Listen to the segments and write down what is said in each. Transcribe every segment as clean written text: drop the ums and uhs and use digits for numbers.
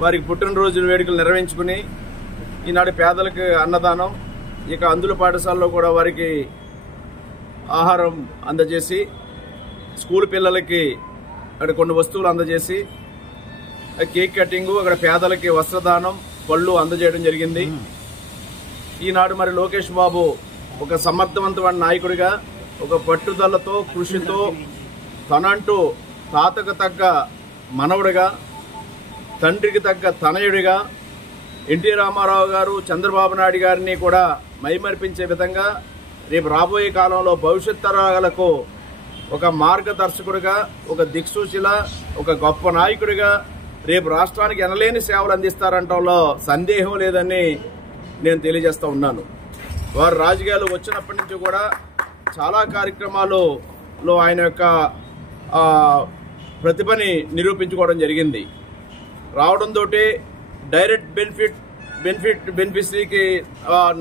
వారికి పుట్టినరోజు వేడుకలు నిర్వహించుకుని ఈనాడు పేదలకు అన్నదానం, ఇక అందుల పాఠశాలలో కూడా వారికి ఆహారం అందజేసి, స్కూల్ పిల్లలకి అక్కడ కొన్ని వస్తువులు అందజేసి, కేక్ కటింగ్, అక్కడ పేదలకి వస్త్రదానం, పళ్ళు అందజేయడం జరిగింది. ఈనాడు మరి లోకేష్ బాబు ఒక సమర్థవంతమైన నాయకుడిగా, ఒక పట్టుదలతో, కృషితో, తనంటూ తాతకు తగ్గ మనవుడిగా, తండ్రికి తగ్గ తనయుడిగా ఎన్టీ రామారావు గారు, చంద్రబాబు నాయుడు గారిని కూడా మైమర్పించే విధంగా రేపు రాబోయే కాలంలో భవిష్యత్ తరాలకు ఒక మార్గదర్శకుడిగా, ఒక దిక్సూచిల, ఒక గొప్ప నాయకుడిగా రేపు రాష్ట్రానికి ఎనలేని సేవలు అందిస్తారంటంలో సందేహం లేదని నేను తెలియజేస్తా ఉన్నాను. వారు రాజకీయాలు వచ్చినప్పటి నుంచి కూడా చాలా కార్యక్రమాలలో ఆయన యొక్క ప్రతిభని నిరూపించుకోవడం జరిగింది. రావడంతో డైరెక్ట్ బెనిఫిషరీకి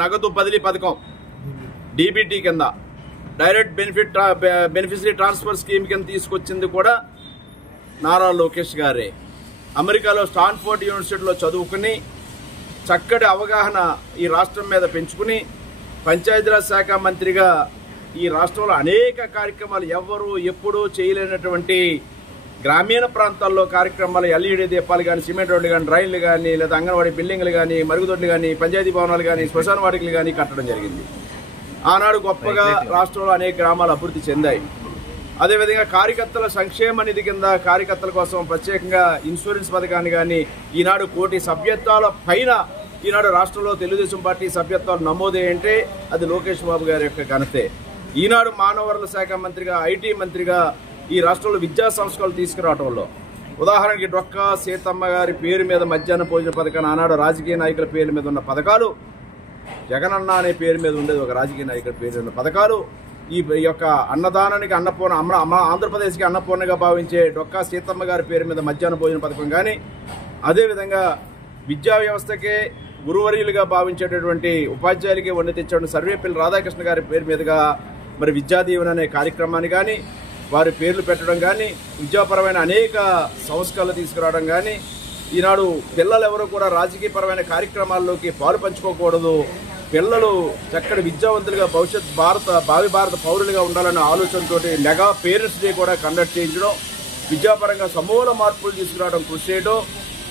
నగదు బదిలీ పథకం డీబీటీ కింద డైరెక్ట్ బెనిఫిషరీ ట్రాన్స్ఫర్ స్కీమ్ కింద తీసుకొచ్చింది కూడా నారా లోకేష్ గారే. అమెరికాలో స్టాన్ఫోర్డ్ యూనివర్సిటీలో చదువుకుని చక్కటి అవగాహన ఈ రాష్ట్రం మీద పెంచుకుని పంచాయతీరాజ్ శాఖ మంత్రిగా ఈ రాష్ట్రంలో అనేక కార్యక్రమాలు ఎవ్వరూ ఎప్పుడూ చేయలేనటువంటి గ్రామీణ ప్రాంతాల్లో కార్యక్రమాలు, ఎల్ఈడి దీపాలు కానీ, సిమెంట్ రోడ్లు కానీ, డ్రైన్లు కానీ, లేదా అంగన్వాడీ బిల్డింగ్లు కానీ, మరుగుదొడ్లు కానీ, పంచాయతీ భవనాలు కానీ, శ్మశాన వాటికలు కానీ కట్టడం జరిగింది. ఆనాడు గొప్పగా రాష్ట్రంలో అనేక గ్రామాలు అభివృద్ధి చెందాయి. అదేవిధంగా కార్యకర్తల సంక్షేమ నిధి కింద కార్యకర్తల కోసం ప్రత్యేకంగా ఇన్సూరెన్స్ పథకాన్ని కానీ, ఈనాడు 1 కోటి సభ్యత్వాల పైన ఈనాడు రాష్ట్రంలో తెలుగుదేశం పార్టీ సభ్యత్వాలు నమోదయ్యంటే అది లోకేష్ బాబు గారి యొక్క ఘనతే. ఈనాడు మానవ వనరుల శాఖ మంత్రిగా, ఐటీ మంత్రిగా ఈ రాష్ట్రంలో విద్యా సంస్కరణలు తీసుకురావడంలో ఉదాహరణకి డొక్కా సీతమ్మ గారి పేరు మీద మధ్యాహ్న భోజన పథకాన్ని ఆనాడు రాజకీయ నాయకుల పేరు మీద ఉన్న పథకాలు, జగనన్న అనే పేరు మీద ఉండేది ఒక రాజకీయ నాయకుల పేరు ఉన్న పథకాలు, ఈ యొక్క అన్నదానానికి అన్నపూర్ణ, ఆంధ్రప్రదేశ్కి అన్నపూర్ణగా భావించే డొక్కా సీతమ్మ గారి పేరు మీద మధ్యాహ్న భోజన పథకం కానీ, అదేవిధంగా విద్యా వ్యవస్థకే గురువర్యులుగా భావించేటటువంటి ఉపాధ్యాయులకి వండి తెచ్చేటువంటి సర్వేపల్లి రాధాకృష్ణ గారి పేరు మీదుగా మరి విద్యాదీవెన అనే కార్యక్రమాన్ని కానీ, వారి పేర్లు పెట్టడం కానీ, విద్యాపరమైన అనేక సంస్కరణలు తీసుకురావడం కానీ, ఈనాడు పిల్లలు ఎవరు కూడా రాజకీయపరమైన కార్యక్రమాల్లోకి పాలు పంచుకోకూడదు, పిల్లలు చక్కటి విద్యావంతులుగా భావి భారత పౌరులుగా ఉండాలనే ఆలోచనతో మెగా పేరెంట్స్ డే కూడా కండక్ట్ చేయించడం, విద్యాపరంగా సమూల మార్పులు తీసుకురావడం కృషి చేయడం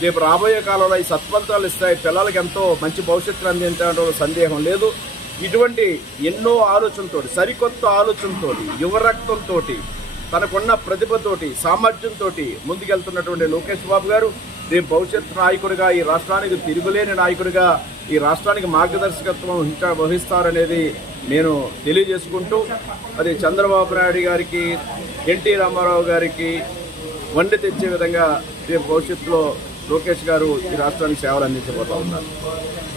రేపు రాబోయే కాలంలో ఈ సత్ఫలితాలు ఇస్తాయి, పిల్లలకి ఎంతో మంచి భవిష్యత్తును అందించడంలో సందేహం లేదు. ఇటువంటి ఎన్నో ఆలోచనతోటి, సరికొత్త ఆలోచనతోటి, యువరక్తంతో, తనకున్న ప్రతిభతోటి, సామర్థ్యంతో ముందుకెళ్తున్నటువంటి లోకేష్ బాబు గారు రేపు భవిష్యత్ నాయకుడిగా, ఈ రాష్ట్రానికి తిరుగులేని నాయకుడిగా ఈ రాష్ట్రానికి మార్గదర్శకత్వం వహిస్తారనేది నేను తెలియజేసుకుంటూ, అది చంద్రబాబు నాయుడు గారికి, ఎన్టీ రామారావు గారికి వండి తెచ్చే విధంగా రేపు భవిష్యత్తులో లోకేష్ గారు ఈ రాష్ట్రానికి సేవలు అందించబోతా ఉన్నారు.